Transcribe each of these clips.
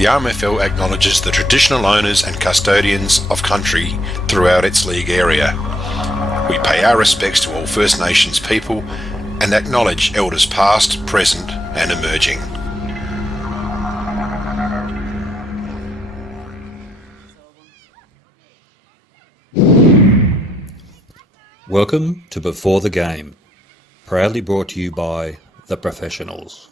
The RMFL acknowledges the traditional owners and custodians of country throughout its league area. We pay our respects to all First Nations people and acknowledge elders past, present and emerging. Welcome to Before the Game, proudly brought to you by The Professionals.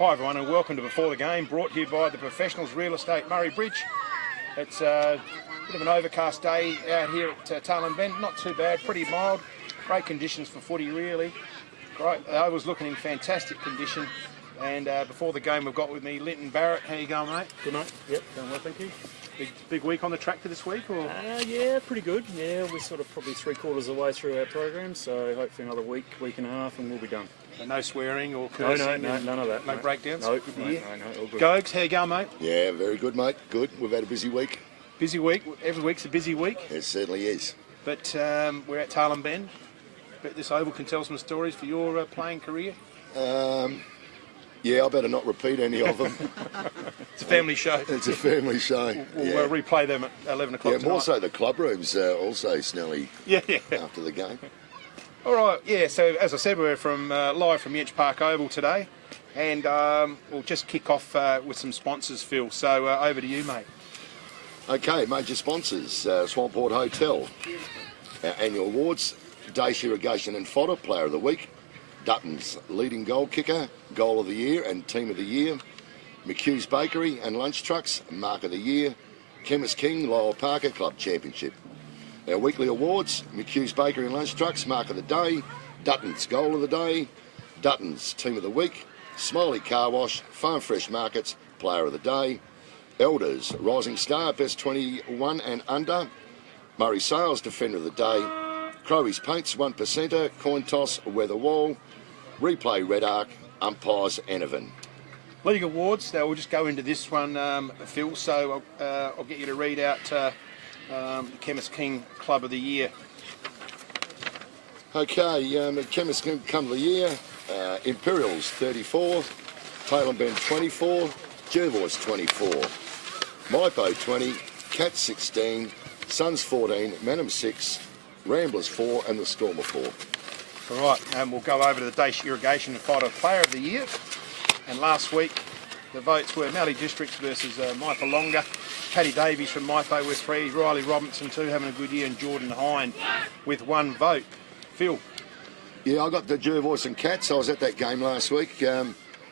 Hi everyone and welcome to Before the Game, brought to you by The Professionals Real Estate Murray Bridge. It's a bit of an overcast day out here at Tarlin Bend, not too bad, pretty mild, great conditions for footy really. Great, the oval's looking in fantastic condition, and before the game we've got with me Linton Barrett. How you going, mate? Good, mate. Yep, going well, thank you. Big week on the tractor this week, or? Yeah, pretty good. Yeah, we're sort of probably 3/4 of the way through our program, so hopefully another week and a half and we'll be done. So no swearing or cursing? No, none of that. No breakdowns? No, Good to hear. no, all good. Gogs, how you going, mate? Yeah, very good, mate. Good. We've had a busy week. Busy week. Every week's a busy week. It certainly is. But we're at Tarlin Bend. But this oval can tell some stories for your playing career. Yeah, I better not repeat any of them. It's a family show. It's a family show. We'll replay them at 11 o'clock Yeah, tonight. more so the club rooms also smelly Yeah. after the game. All right, yeah, so as I said, we're live from Yench Park Oval today, and we'll just kick off with some sponsors, Phil. So over to you, mate. Okay, major sponsors, Swamport Hotel. Our annual awards, Dace Irrigation and Fodder, Player of the Week. Dutton's leading goal kicker, Goal of the Year and Team of the Year. McHugh's Bakery and Lunch Trucks, Mark of the Year. Chemist King, Lowell Parker Club Championship. Our weekly awards, McHugh's Bakery and Lunch Trucks, Mark of the Day. Dutton's Goal of the Day. Dutton's Team of the Week. Smiley Car Wash, Farm Fresh Markets, Player of the Day. Elders, Rising Star, Best 21 and Under. Murray Sales, Defender of the Day. Crowie's Paints, 1%er, Coin Toss, Weather Wall. Replay Red Arc, Umpires Enovan. League Awards, now we'll just go into this one, Phil, so I'll get you to read out the Chemist King Club of the Year. Okay, Chemist King Club of the Year, Imperials 34, Tarlin Bend 24, Jervois 24, Maipo 20, Cats 16, Suns 14, Manham 6, Ramblers 4 and the Stormer 4. All right, and we'll go over to the Dace Irrigation and Fodder Player of the Year. And last week, the votes were Mallee Districts versus Maipo Longa. Paddy Davies from Maipo with 3, Riley Robinson 2, having a good year, and Jordan Hine with 1 vote. Phil? Yeah, I got the Jervois and Cats. I was at that game last week.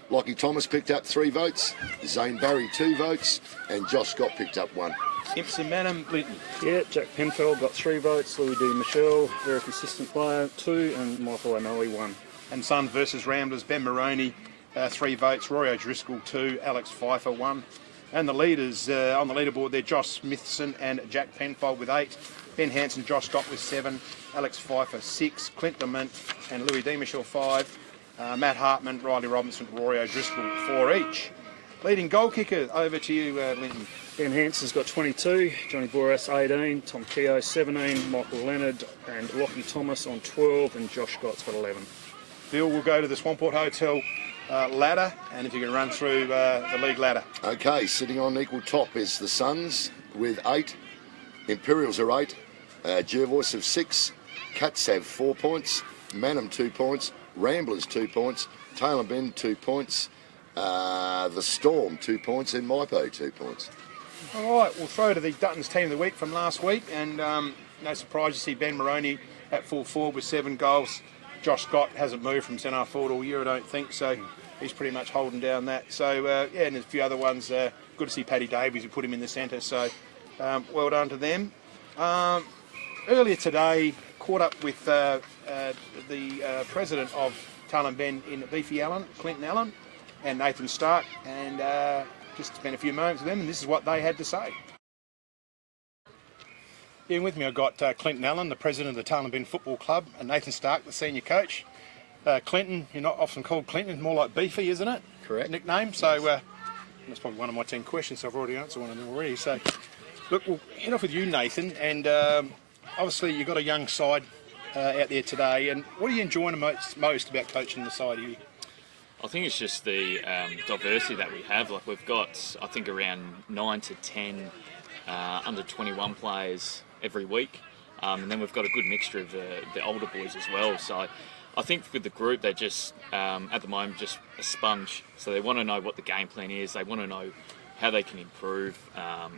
Lockie Thomas picked up 3 votes, Zane Barry 2 votes, and Josh Scott picked up 1. Imps and Manham, Linton. Yeah, Jack Penfeld got 3 votes, Louis D. Michelle, very consistent player, 2, and Michael O'Malley 1. And Sun versus Ramblers, Ben Maroney 3 votes, Roy O'Driscoll 2, Alex Pfeiffer 1. And the leaders on the leaderboard there, Josh Smithson and Jack Penfold with 8, Ben Hansen, Josh Scott with 7, Alex Pfeiffer 6, Clint Lamont and Louis D. Michelle 5, Matt Hartman, Riley Robinson, Roy O'Driscoll 4 each. Leading goal kicker, over to you, Linton. Ben Hanson's got 22, Johnny Boras 18, Tom Keogh 17, Michael Leonard and Lockie Thomas on 12, and Josh Scott's got 11. Phil, we'll go to the Swamport Hotel ladder, and if you can run through the league ladder. Okay, sitting on equal top is the Suns with 8, Imperials are 8, Jervois have 6, Cats have 4 points, Manham 2 points, Ramblers 2 points, Tarlin Bend 2 points, the Storm 2 points, and Maipo 2 points. All right, we'll throw to the Duttons team of the week from last week, and no surprise to see Ben Moroney at full forward with 7 goals. Josh Scott hasn't moved from centre forward all year, I don't think, so he's pretty much holding down that. So, yeah, and there's a few other ones. Good to see Paddy Davies, who put him in the centre, so well done to them. Earlier today, caught up with the president of Talon Ben in Beefy Allen, Clinton Allen, and Nathan Stark, and just spent a few moments with them, and this is what they had to say. Yeah, with me I've got Clinton Allen, the president of the Talon Ben Football Club, and Nathan Stark, the senior coach. Clinton, you're not often called Clinton, it's more like Beefy, isn't it? Correct. Nickname, so that's probably one of my 10 questions, so I've already answered one of them already. So, look, we'll head off with you, Nathan, and obviously you've got a young side out there today, and what are you enjoying most about coaching the side here? I think it's just the diversity that we have. Like, we've got, I think, around 9 to 10 under 21 players every week, and then we've got a good mixture of the older boys as well. So I think with the group, they're just at the moment just a sponge. So they want to know what the game plan is. They want to know how they can improve,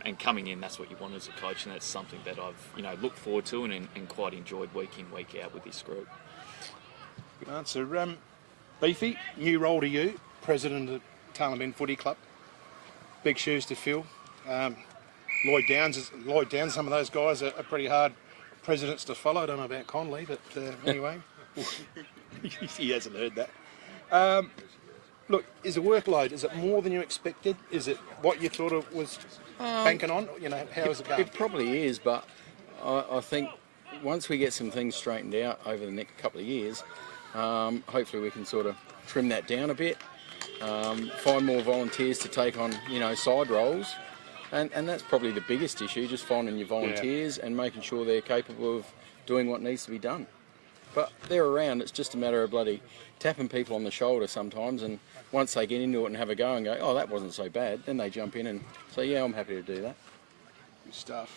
and coming in, that's what you want as a coach, and that's something that I've looked forward to and quite enjoyed week in, week out with this group. Good answer. Beefy, new role to you, president of Talon Ben Footy Club. Big shoes to fill. Lloyd Downs, some of those guys are pretty hard presidents to follow. I don't know about Conley, but anyway, he hasn't heard that. Look, is the workload, is it more than you expected? Is it what you thought it was banking on? How is it going? It probably is, but I think once we get some things straightened out over the next couple of years, hopefully we can sort of trim that down a bit, find more volunteers to take on, side roles. And that's probably the biggest issue, just finding your volunteers and making sure they're capable of doing what needs to be done. But they're around, it's just a matter of bloody tapping people on the shoulder sometimes, and once they get into it and have a go and go, oh, that wasn't so bad, then they jump in and say, yeah, I'm happy to do that. Good stuff.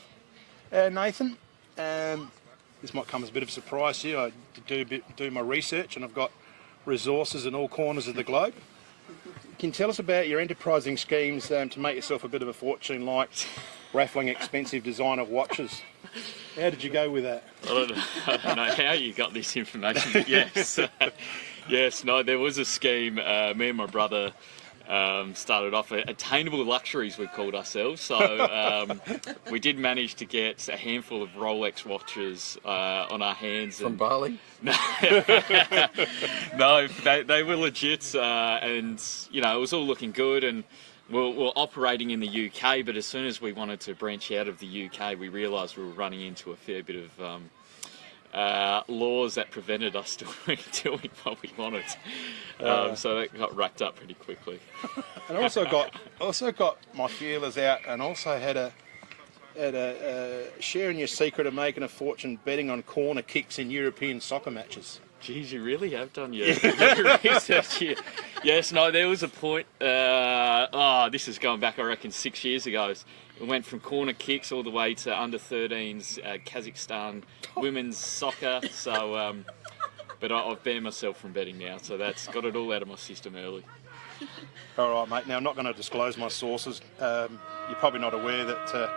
Nathan, this might come as a bit of a surprise to you. I do my research, and I've got resources in all corners of the globe. Can you tell us about your enterprising schemes to make yourself a bit of a fortune, like raffling expensive designer watches? How did you go with that? I don't know how you got this information, but yes. Yes, no, there was a scheme. Me and my brother started off attainable luxuries, we called ourselves. So we did manage to get a handful of Rolex watches on our hands. From Bali? No, no, they were legit, and it was all looking good, and we're operating in the UK. But as soon as we wanted to branch out of the UK, we realised we were running into a fair bit of laws that prevented us doing what we wanted. So that got racked up pretty quickly. And I also got my feelers out, and also had a sharing your secret of making a fortune betting on corner kicks in European soccer matches. Geez, you really have done your research here. Yes, no, there was a point, this is going back, I reckon, 6 years ago. We went from corner kicks all the way to under 13s Kazakhstan women's soccer. So, but I've banned myself from betting now, so that's got it all out of my system early. All right, mate. Now, I'm not going to disclose my sources. You're probably not aware that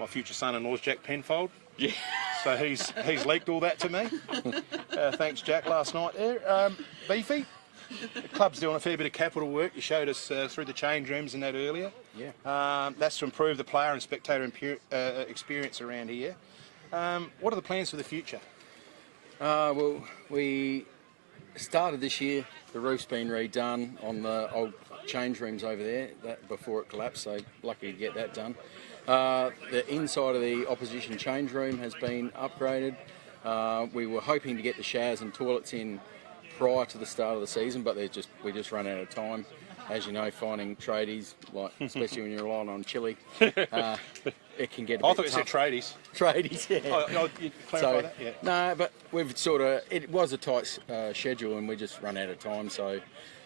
my future son-in-law is Jack Penfold. Yeah. So he's leaked all that to me. Thanks, Jack, last night there. Beefy, the club's doing a fair bit of capital work. You showed us through the change rooms and that earlier. Yeah. That's to improve the player and spectator experience around here. What are the plans for the future? Well, we started this year, the roof's been redone on the old change rooms over there before it collapsed, so lucky to get that done. The inside of the opposition change room has been upgraded. We were hoping to get the showers and toilets in prior to the start of the season, but we just run out of time. As you know, finding tradies, especially when you're relying on chili, it can get a bit tough. I thought you said tradies. Tradies, yeah. Oh, you clarify that? Yeah. No, but we've it was a tight schedule, and we just run out of time, so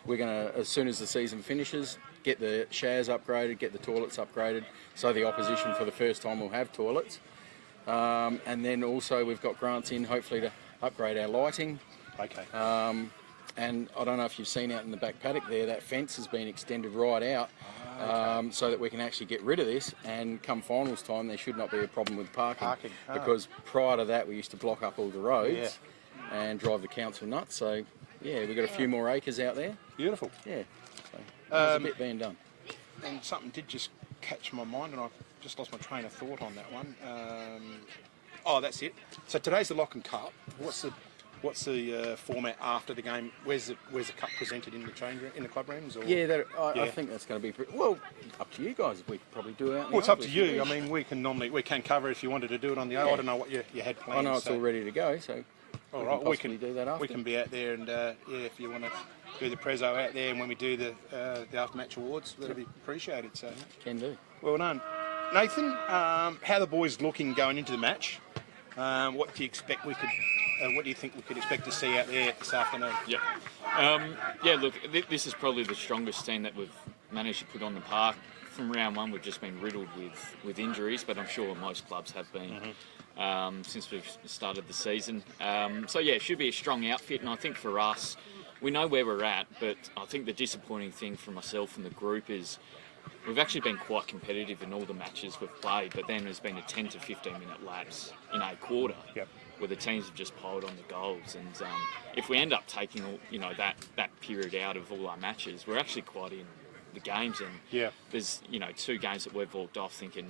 we're going to, as soon as the season finishes, get the showers upgraded, get the toilets upgraded, so the opposition for the first time will have toilets. And then also we've got grants in, hopefully, to upgrade our lighting. Okay. And I don't know if you've seen out in the back paddock there, that fence has been extended right out so that we can actually get rid of this, and come finals time there should not be a problem with parking. Because prior to that we used to block up all the roads and drive the council nuts. So yeah, we've got a few more acres out there. Beautiful. Yeah, so there's a bit being done. And something did just catch my mind, and I just lost my train of thought on that one. Oh, that's it. So today's the Lock and Cup. What's the format after the game? Where's the cup presented in the change room, in the club rooms? Or? Yeah, I think that's going to be well up to you guys. We could probably do it out in the Well, it's up to Oval if you. I wish. mean, we can cover it if you wanted to do it on the. I don't know what you had planned. I know it's all ready to go, so All we right, can possibly do that after. We can be out there, and if you want to do the prezzo out there, and when we do the after-match awards, that'll be appreciated. So, Can do. well done, Nathan. How the boys looking going into the match? What do you expect we could? What do you think we could expect to see out there this afternoon? Yeah, look, this is probably the strongest team that we've managed to put on the park. From round one, we've just been riddled with injuries, but I'm sure most clubs have been since we've started the season. So yeah, it should be a strong outfit, and I think for us, we know where we're at, but I think the disappointing thing for myself and the group is we've actually been quite competitive in all the matches we've played, but then there's been a 10 to 15 minute lapse in a quarter. Where the teams have just piled on the goals, and if we end up taking that period out of all our matches, we're actually quite in the games. And there's 2 games that we've walked off thinking,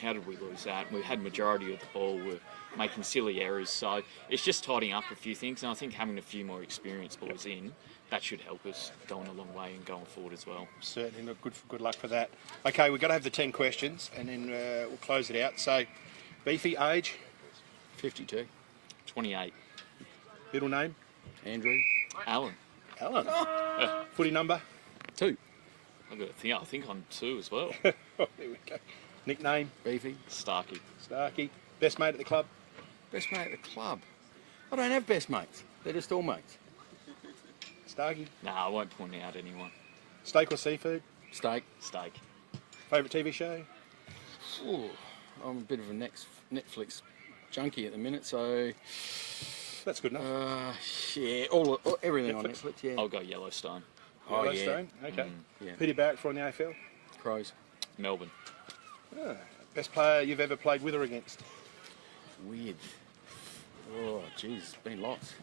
how did we lose that? We had majority of the ball, we're making silly errors, so it's just tidying up a few things. And I think having a few more experienced boys in, that should help us going a long way and going forward as well. Certainly, look, good luck for that. Okay, we've got to have the 10 questions, and then we'll close it out. So, Beefy, age? 52. 28. Middle name? Andrew. Alan. Alan. Footy number? 2. I think I'm 2 as well. There we go. Nickname? Beefy. Starkey. Starkey. Best mate at the club? Best mate at the club. I don't have best mates. They're just all mates. Starkey. Nah, I won't point out anyone. Steak or seafood? Steak. Steak. Favourite TV show? Ooh, I'm a bit of a Netflix junkie at the minute, so That's good enough. yeah, everything on Netflix. Yeah. I'll go Yellowstone. Oh, yeah. Yellowstone? Okay. Yeah. Who do you barrack for in the AFL? Crows. Melbourne. Best player you've ever played with or against? With. Oh, geez, it's been lots.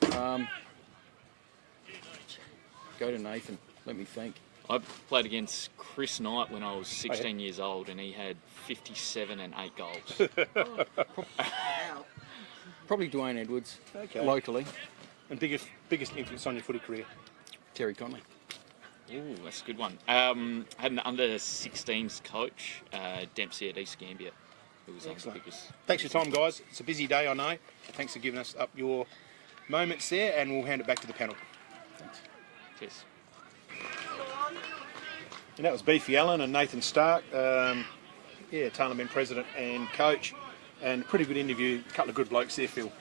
Go to Nathan. Let me think. I played against Chris Knight when I was 16 years old, and he had 57 and 8 goals. Probably Dwayne Edwards. Okay. Locally. And biggest influence on your footy career? Terry Conley. Ooh, that's a good one. Had an under-16s coach, Dempsey at East Gambia, who was the biggest. Thanks for your time, guys. It's a busy day, I know. Thanks for giving us up your moments there, and we'll hand it back to the panel. Thanks. Cheers. And that was Beefy Allen and Nathan Stark. Parliament president and coach, and pretty good interview. A couple of good blokes there, Phil.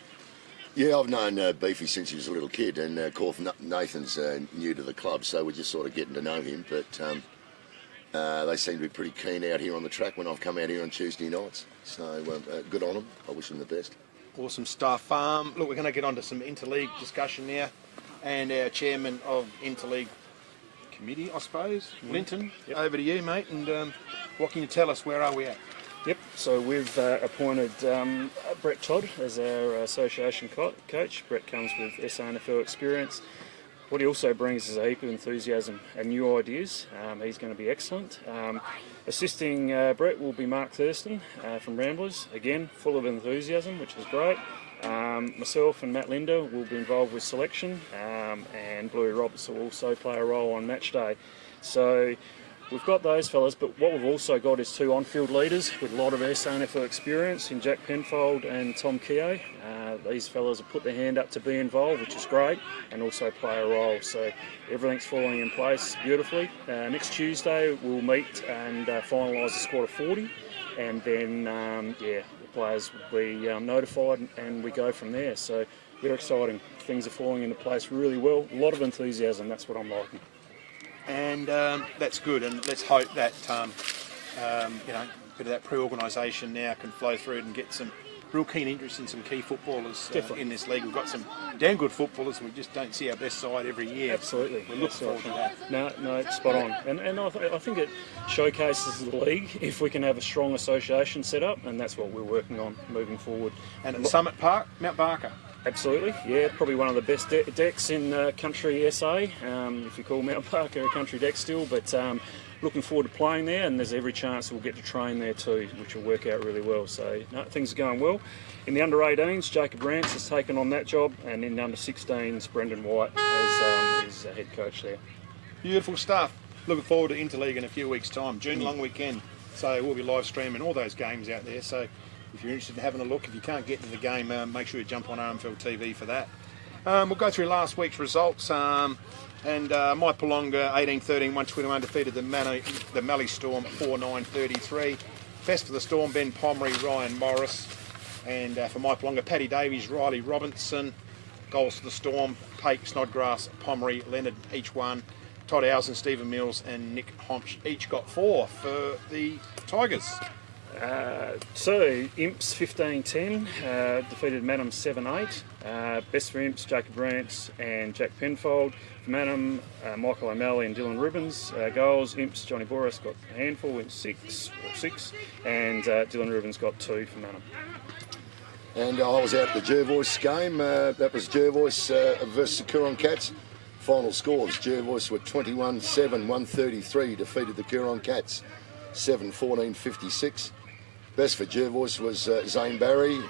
Yeah, I've known Beefy since he was a little kid, and of course Nathan's new to the club, so we're just sort of getting to know him. But they seem to be pretty keen out here on the track when I've come out here on Tuesday nights. So good on them. I wish them the best. Awesome stuff. Look, we're going to get on to some interleague discussion now, and our chairman of interleague committee, I suppose, Linton. Over to you, mate. And what can you tell us? Where are we at? Yep, so we've appointed Brett Todd as our association coach. Brett comes with SRMFL experience. What he also brings is a heap of enthusiasm and new ideas. He's going to be excellent. Assisting Brett will be Mark Thurston from Ramblers, again full of enthusiasm, which is great. Myself and Matt Linder will be involved with selection, and Bluey Roberts will also play a role on match day. So we've got those fellas, but what we've also got is 2 on-field leaders with a lot of SRMFL experience in Jack Penfold and Tom Keogh. These fellas have put their hand up to be involved, which is great, and also play a role. So everything's falling in place beautifully. Next Tuesday we'll meet and finalise the squad of 40, and then the players will be notified, and we go from there. So very exciting. Things are falling into place really well. A lot of enthusiasm. That's what I'm liking. And that's good, and let's hope that a bit of that pre-organisation now can flow through and get some real keen interest in some key footballers in this league. We've got some damn good footballers. We just don't see our best side every year. Absolutely. We look forward to that. No, spot on. And I think it showcases the league if we can have a strong association set up, and that's what we're working on moving forward. And at Summit Park, Mount Barker. Absolutely, yeah, probably one of the best decks in country SA, if you call Mount Barker a country deck still, but looking forward to playing there, and there's every chance we'll get to train there too, which will work out really well. So no, things are going well. In the under-18s, Jacob Rance has taken on that job, and in the under-16s, Brendan White is head coach there. Beautiful stuff. Looking forward to Interleague in a few weeks' time. June long weekend, so we'll be live streaming all those games out there. So if you're interested in having a look, if you can't get to the game, make sure you jump on RMFLTV for that. We'll go through last week's results. My Palonga 18-13, 121 defeated the Mallee Storm 4-9-33. Best for the Storm, Ben Pomeroy, Ryan Morris. And for my Palonga, Paddy Davies, Riley Robinson. Goals for the Storm, Pake, Snodgrass, Pomeroy, Leonard, each one. Todd Howson, Stephen Mills and Nick Homsch each got 4 for the Tigers. So Imps 15-10 defeated Manham 7-8. Best for Imps, Jacob Rance and Jack Penfold. For Manham, Michael O'Malley and Dylan Rubens. Goals, Imps, Johnny Boris got a handful in 6, and Dylan Rubens got 2 for Manham. And I was out at the Jervois game. That was Jervois versus the Coorong Cats. Final scores, Jervois were 21-7, 133, defeated the Coorong Cats 7-14, 56. Best for Jervois was Zane Barry,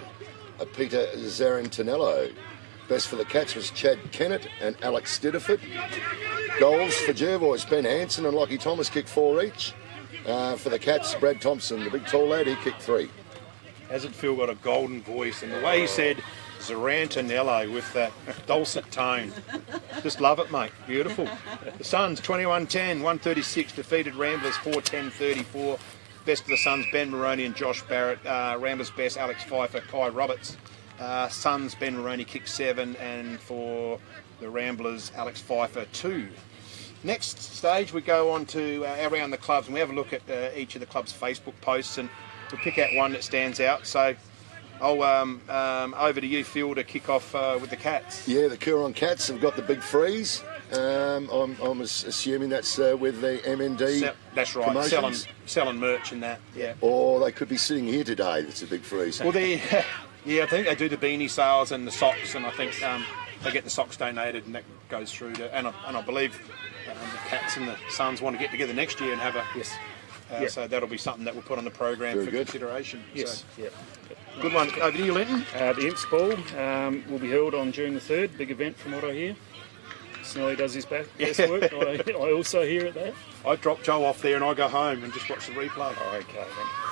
Peter Zarantinello. Best for the Cats was Chad Kennett and Alex Stidderford. Goals for Jervois, Ben Hansen and Lockie Thomas kicked 4 each. For the Cats, Brad Thompson, the big tall lad, he kicked 3. Hasn't Phil got a golden voice? And the way he said Zarantinello with that dulcet tone. Just love it, mate. Beautiful. The Suns 21-10, 136 defeated Ramblers 4-10-34. Best for the Suns, Ben Maroney and Josh Barrett. Ramblers best, Alex Pfeiffer, Kai Roberts. Suns, Ben Maroney kicked 7, and for the Ramblers, Alex Pfeiffer 2. Next stage, we go on to around the clubs, and we have a look at each of the clubs' Facebook posts, and we'll pick out one that stands out. So I'll over to you, Phil, to kick off with the Cats. Yeah, the Coorong Cats have got the big freeze. I'm assuming that's with the MND. That's right, promotions. selling merch and that. Yeah. Or they could be sitting here today. That's a big freeze. Well, yeah, I think they do the beanie sales and the socks, and I think they get the socks donated, and that goes through to. And I believe the Cats and the Suns want to get together next year and have a. Yes. So that'll be something that we'll put on the program for consideration. Yes. So. Yep. Good one. Over to you, Linton. The Imps Ball will be held on June the 3rd. Big event from what I hear. Snelly does his best work. I also hear it there. I drop Joe off there and I go home and just watch the replay. Oh, okay then.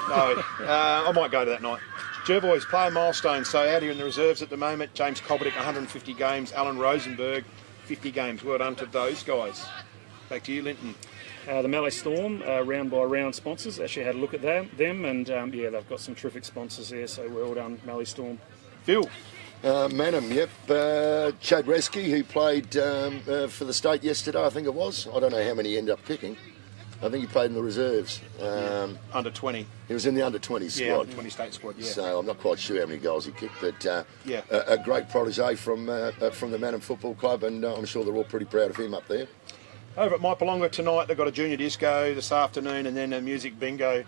No, I might go to that night. Jervois player milestones. So out here in the reserves at the moment, James Koberdick 150 games, Alan Rosenberg 50 games. Well done to those guys. Back to you, Linton. The Mallee Storm, round by round sponsors. Actually had a look at them and yeah, they've got some terrific sponsors there, so well done, Mallee Storm. Phil. Manham, yep. Chad Reski, who played for the state yesterday, I think it was. I don't know how many he ended up kicking. I think he played in the reserves. Under 20. He was in the under 20 squad. Yeah, under 20 state squad, yeah. So I'm not quite sure how many goals he kicked, but yeah. a great protege from the Manham Football Club, and I'm sure they're all pretty proud of him up there. Over at My Palonga tonight, they've got a junior disco this afternoon, and then a music bingo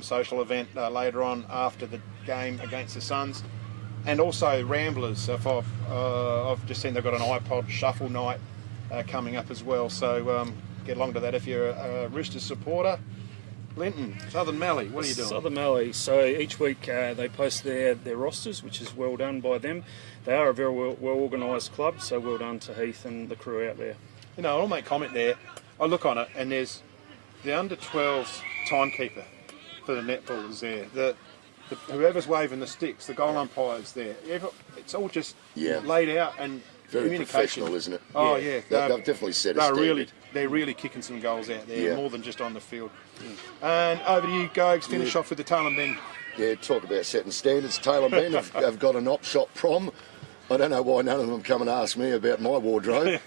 social event later on after the game against the Suns. And also Ramblers. I've just seen they've got an iPod shuffle night coming up as well. So get along to that if you're a Roosters supporter. Linton, Southern Mallee, what are you doing? Southern Mallee. So each week they post their rosters, which is well done by them. They are a very well organised club, so well done to Heath and the crew out there. You know, I'll make comment there. I look on it and there's the under 12s timekeeper for the netballers there. Whoever's waving the sticks, the goal umpire's there. It's all just laid out and very communication. Professional, isn't it? Oh yeah, they've definitely set a standard. They're really kicking some goals out there, more than just on the field. And over to you, Gogs. Finish off with the Tailem Ben. Yeah, talk about setting standards. Tailem Ben have got an op shop prom. I don't know why none of them come and ask me about my wardrobe.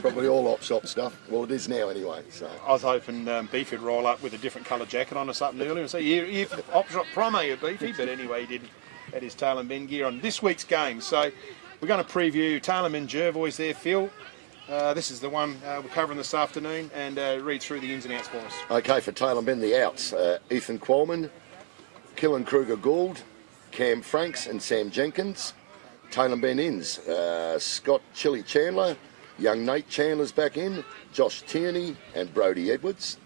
Probably all op shop stuff. Well, it is now anyway. So I was hoping Beefy would roll up with a different coloured jacket on or something earlier and say, "You op shop prom, are you, Beefy?" But anyway, he didn't. That is Taylor Ben gear on this week's game. So we're going to preview Taylor Ben Jervois there, Phil. This is the one we're covering this afternoon, and read through the ins and outs for us. Okay, for Taylor Ben, the outs. Ethan Qualman, Killen Kruger Gould, Cam Franks and Sam Jenkins. Taylor Ben ins. Scott Chili Chandler, young Nate Chandler's back in, Josh Tierney and Brodie Edwards.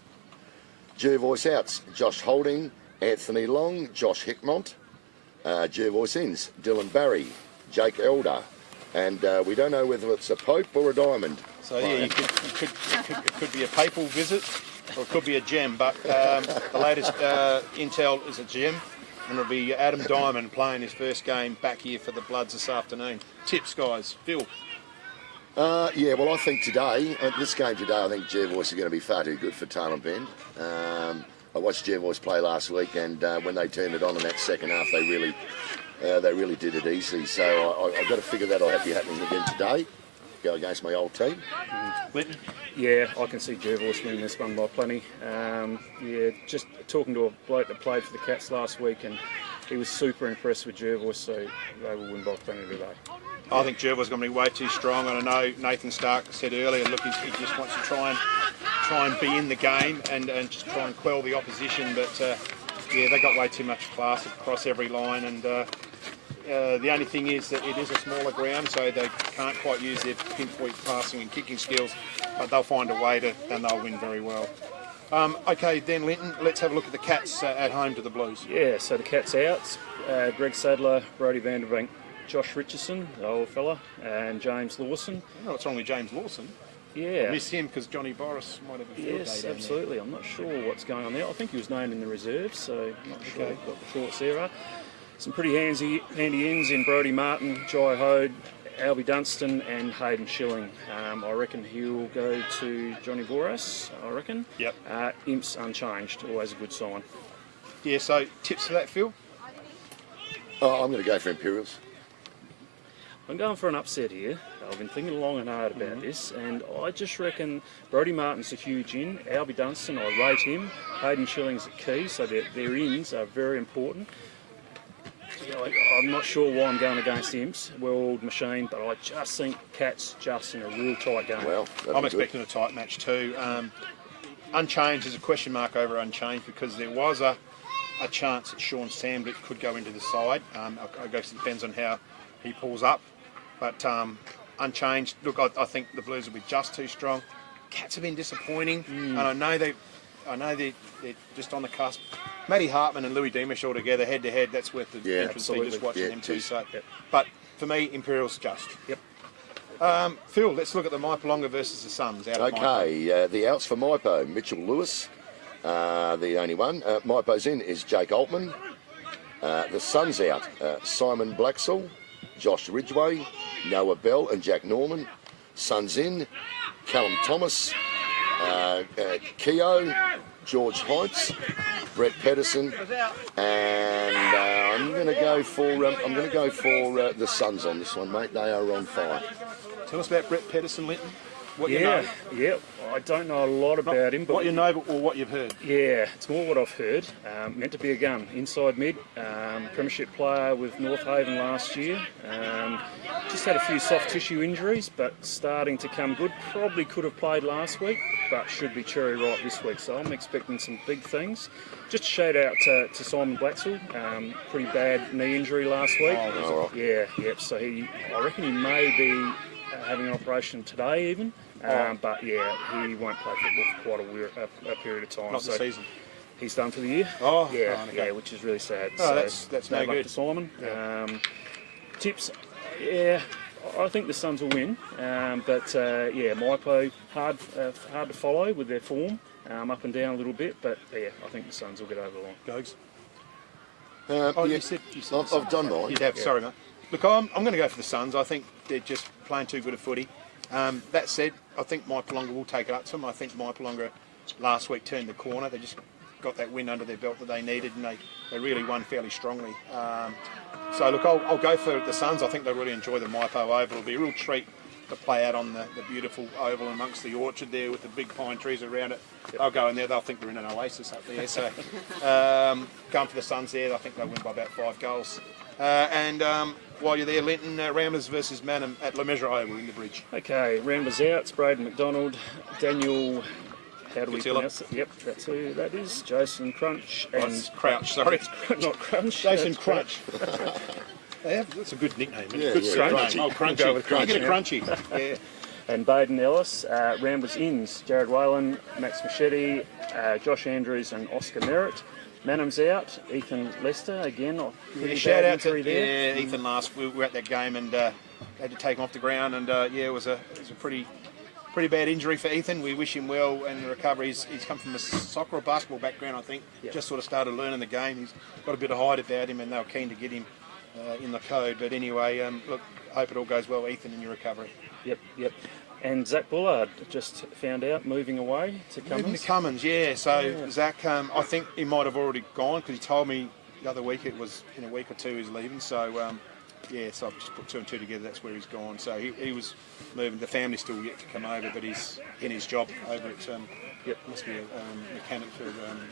Jervois outs. Josh Holding, Anthony Long, Josh Hickmont. Jervois ins. Dylan Barry, Jake Elder. And we don't know whether it's a Pope or a diamond. So yeah, it could be a papal visit, or it could be a gem. But the latest intel is a gem, and it'll be Adam Diamond playing his first game back here for the Bloods this afternoon. Tips, guys. Phil. Yeah, well, I think today, this game today, I think Jervois is going to be far too good for Taylor Ben. I watched Jervois play last week, and when they turned it on in that second half, they really did it easy. So I've got to figure that'll be happening again today. Go against my old team. Linton. Yeah, I can see Jervois winning this one by plenty. Yeah, just talking to a bloke that played for the Cats last week, and he was super impressed with Jervois, so they will win by plenty today. I think Jervois is going to be way too strong, and I know Nathan Stark said earlier, look, he just wants to try and be in the game and just try and quell the opposition, but yeah, they got way too much class across every line, and the only thing is that it is a smaller ground, so they can't quite use their pinpoint passing and kicking skills, but they'll find a way to, and they'll win very well. Okay, then Linton, let's have a look at the Cats at home to the Blues. Yeah, so the Cats out. Greg Sadler, Brodie Vanderbank, Josh Richardson, the old fella, and James Lawson. I don't know what's wrong with James Lawson. Yeah. I miss him because Johnny Boris might have a field Yes, day down absolutely. I'm not sure what's going on there. I think he was named in the reserves, so I'm not sure what the thoughts there are. Some pretty handy ends in Brodie Martin, Jai Hode, Albie Dunstan and Hayden Schilling. I reckon he'll go to Johnny Boris, I reckon. Yep. Imps unchanged, always a good sign. Yeah, so tips for that, Phil? Oh, I'm going to go for Imperials. I'm going for an upset here. I've been thinking long and hard about this, and I just reckon Brodie Martin's a huge in. Albie Dunstan, I rate him. Hayden Schilling's a key, so their ins are very important. I'm not sure why I'm going against Imps, well-oiled machine, but I just think Cats just in a real tight game. Well, I'm expecting a tight match too. Unchanged, there's a question mark over Unchanged because there was a chance that Sean Samblit could go into the side. I guess it depends on how he pulls up. But Unchanged, look, I think the Blues will be just too strong. Cats have been disappointing, and I know they're just on the cusp. Matty Hartman and Louis Demish all together, head to head. That's worth the entrance fee just watching them two. So, but for me, Imperials just. Yep. Phil, let's look at the Maipolonga versus the Suns. Okay, the outs for Maipo, Mitchell Lewis, the only one. Maipo's in is Jake Altman. The Suns out, Simon Blacksall, Josh Ridgway, Noah Bell and Jack Norman. Suns in, Callum Thomas, Keogh, George Heintz, Brett Pedersen, and I'm going to go for the Suns on this one, mate. They are on fire. Tell us about Brett Pedersen, Linton. What you Yeah, know. yeah. I don't know a lot about him, but What you know or what you've heard. yeah, it's more what I've heard. Meant to be a gun, inside mid, premiership player with North Haven last year. Just had a few soft tissue injuries, but starting to come good. Probably could have played last week, but should be cherry ripe this week. So I'm expecting some big things. Just a shout out to Simon Blacksall. Pretty bad knee injury last week. Oh, Yeah, yep. So I reckon he may be having an operation today even. But yeah, he won't play football for quite a period of time. Not the season. He's done for the year. Oh, yeah, okay. yeah, which is really sad. Oh, so that's bad no luck good. to Simon. Yeah. Tips, yeah, I think the Suns will win. But yeah, Maipo hard to follow with their form, up and down a little bit. But yeah, I think the Suns will get over the line. Gogs. Yeah, You said I've done mine. You'd have, sorry, mate. Look, I'm going to go for the Suns. I think they're just playing too good a footy. That said, I think Maipolonga will take it up to them. I think Maipolonga last week turned the corner. They just got that win under their belt that they needed, and they really won fairly strongly. So look, I'll go for the Suns. I think they'll really enjoy the Maipo Oval. It'll be a real treat to play out on the beautiful oval amongst the orchard there with the big pine trees around it. They'll go in there. They'll think they're in an oasis up there. So going for the Suns there. I think they'll win by about 5 goals. And while you're there, Linton, Ramblers versus Manham at Le Mesure Oval in the Bridge. Okay, Ramblers out. It's Braden McDonald, Daniel. How do we Patilla. pronounce it? Yep, that's who that is. Jason Crunch and It's Crouch, sorry. not Crunch. Jason that's Crunch. That's a good nickname. Isn't it? Yeah, Good yeah, Crunchy. Crunchy. Oh, Crunchy. Go with You get a Crunchy, Crunchy. Yeah. And Baden Ellis, Ramblers Inns, Jared Whalen, Max Machete, Josh Andrews and Oscar Merritt. Manham's out, Ethan Lester again. Yeah, shout out to Ethan last. We were at that game and had to take him off the ground, and it was a pretty bad injury for Ethan. We wish him well and the recovery. He's come from a soccer or basketball background, I think. Yep. Just sort of started learning the game. He's got a bit of height about him, and they were keen to get him in the code. But anyway, look, I hope it all goes well, Ethan, in your recovery. Yep. And Zach Bullard just found out, moving away to Cummins. Moving to Cummins, yeah. So Zach, I think he might have already gone because he told me the other week it was in a week or two he's leaving. So so I've just put two and two together. That's where he's gone. So he was moving. The family's still yet to come over, but he's in his job over at must be a mechanic for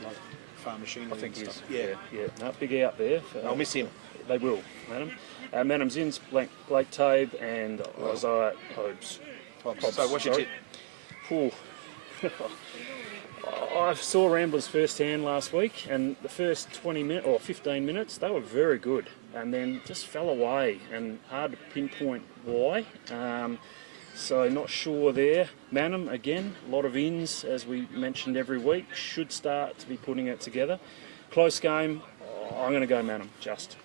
like farm machinery. I think and he's stuff. yeah. No, big out there. I'll miss him. They will, Manham. Manham's in Blake Tabe and Isaiah Hobbs. So what's your tip? Ooh. I saw Ramblers firsthand last week, and the first 20 minutes or 15 minutes they were very good, and then just fell away, and hard to pinpoint why. So not sure there. Manham again, a lot of ins as we mentioned every week. Should start to be putting it together. Close game. I'm going to go Manham. Just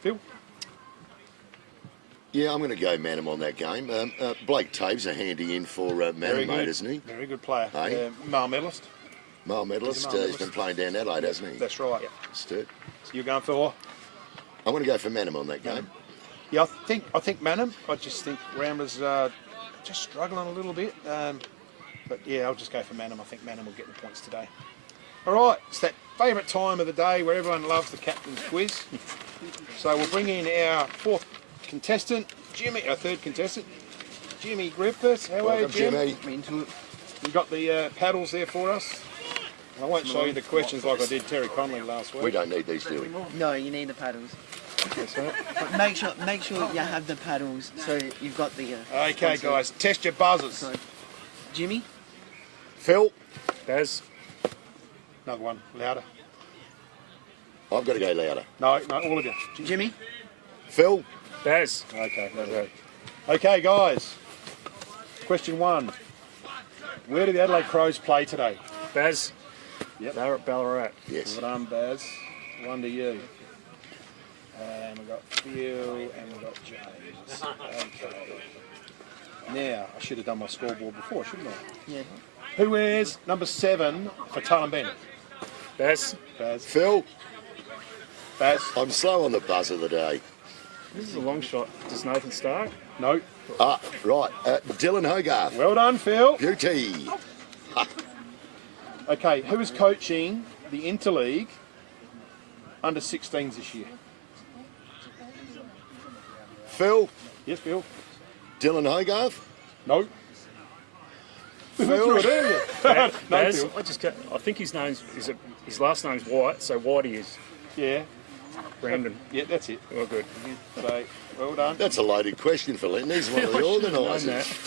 Phil? Yeah, I'm going to go Manham on that game. Blake Tave's a handy in for Manham, mate, isn't he? Very good player. Hey? Male medalist. Male medalist. He's a male He's medalist. been playing down Adelaide, hasn't he? That's right. Sturt. So you're going for? I'm going to go for Manham on that game. Yeah, I think Manham. I just think Ramblers are just struggling a little bit. But yeah, I'll just go for Manham. I think Manham will get the points today. All right, it's that favourite time of the day where everyone loves the captain's quiz. So we'll bring in our fourth contestant, Jimmy, our third contestant, Jimmy Griffiths. How are you, Welcome, Jim? Jimmy. We've got the paddles there for us. And I won't show you the questions like I did Terry Conley last week. We don't need these, do we? No, you need the paddles. That's right. But make sure you have the paddles so you've got the. Okay, sponsor. guys, test your buzzers. So, Jimmy, Phil, Baz. Another one, louder. I've got to go louder. No, all of you. Jimmy, Phil, Baz. Okay, okay, guys. Question one. Where do the Adelaide Crows play today? Baz. Yep. They're at Ballarat. yes. Well done, Baz. One to you. And we've got Phil and we've got James. Okay. Now, I should have done my scoreboard before, shouldn't I? yeah. Who wears number 7 for Tullen Ben? Baz. Baz. Phil, Baz. I'm slow on the buzzer today. This is a long shot. Does Nathan Stark? No. Right. Dylan Hogarth. Well done, Phil. Beauty. Okay, who is coaching the Interleague under 16s this year? Phil, Yes, Phil. Dylan Hogarth. No. Phil, No, Baz. Phil. I think his last name's White, so Whitey is Yeah. Brandon. Yeah, that's it. Well, good. So, well done. that's a loaded question for Linton. He's one of the I should have known organisers.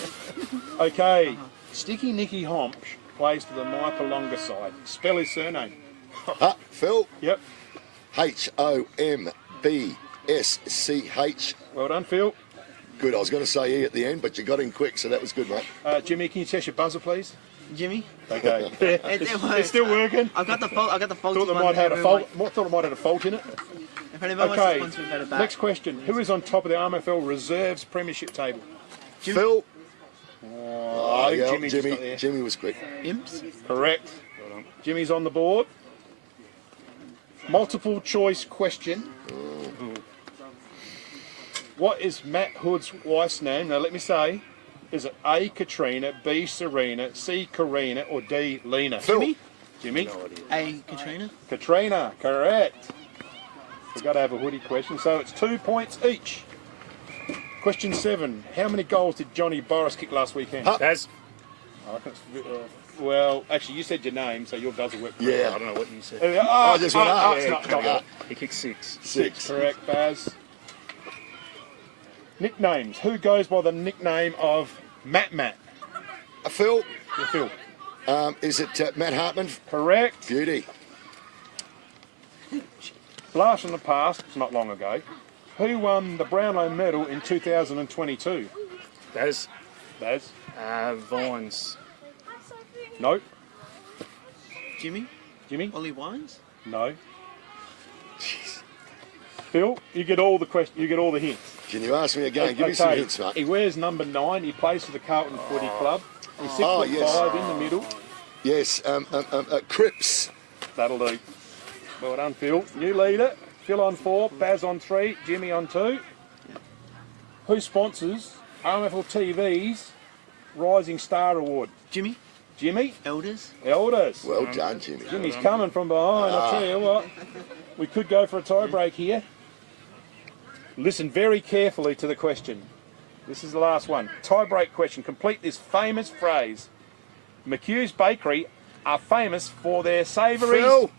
that. Okay, Sticky Nicky Homp plays for the Mypalonga side. Spell his surname. Phil, Yep. Hombschch. Well done, Phil. Good. I was going to say E at the end, but you got in quick, so that was good, mate. Jimmy, can you test your buzzer, please? Jimmy. Okay. It works. It's still working. I got the fault. I got the faulty Thought it one might have a every fault. week. Thought it might have a fault in it. If anyone wants to Okay. sponsor, we've got a back. Next question: who is on top of the RMFL reserves premiership table? Phil. Oh, I think Yeah, Jimmy just got there. Jimmy was quick. Imps. Correct. Jimmy's on the board. Multiple choice question. What is Matt Hood's wife's name? Now let me say, is it A. Katrina, B. Serena, C. Karina, or D. Lena? Phil. Jimmy? A. Katrina. Katrina, correct. We've got to have a hoodie question, so it's 2 points each. Question 7. How many goals did Johnny Boris kick last weekend? Huh. Baz. I reckon it's Well, actually, you said your name, so your buzzer worked. correct. Yeah. I don't know what you said. Oh, I just went up. it's not. He kicked 6. 6. Correct, Baz. Nicknames. Who goes by the nickname of Matt? Phil, Yeah, Phil. is it Matt Hartman? Correct. Beauty. Blast from the past, it's not long ago. Who won the Brownlow medal in 2022? Baz. Baz? Vines. No. Jimmy? Jimmy? Ollie Wines? No. Phil, you get all the you get all the hints. Can you ask me again? Give me some hints, mate. He wears number 9. He plays for the Carlton Footy Club. He's 6'5" Oh, yes. in the middle. Yes, Cripps. That'll do. Well done, Phil. New leader. Phil on 4, Baz on 3, Jimmy on 2. Who sponsors RMFLTV's Rising Star Award? Jimmy? Jimmy? Elders? Elders. Well done, Jimmy. Jimmy's coming from behind. I'll tell you what. We could go for a tie break here. Listen very carefully to the question. This is the last one. Tie break question. Complete this famous phrase. McHugh's Bakery are famous for their savouries. Phil.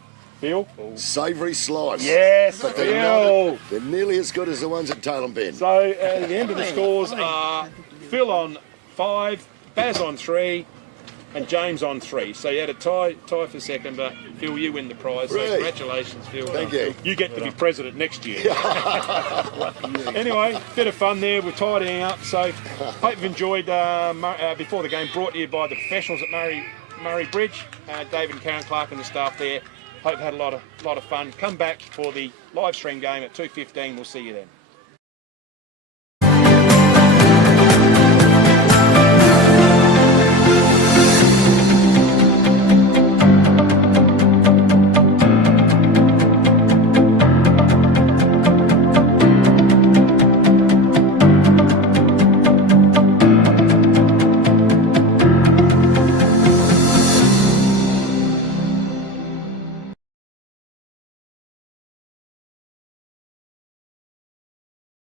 Phil? Savoury slice. Yes, But Phil. they're nearly as good as the ones at Tailem Bend. So at the end of the scores are Phil on 5, Baz on 3, and James on 3. So you had a tie for second, but Phil, you win the prize. So Right. congratulations, Phil. Thank you. You get to be president next year. Anyway, bit of fun there. We're tidying up. So hope you've enjoyed Before the Game, brought to you by the professionals at Murray Bridge, David and Karen Clark and the staff there. Hope you had a lot of fun. Come back for the live stream game at 2:15. We'll see you then.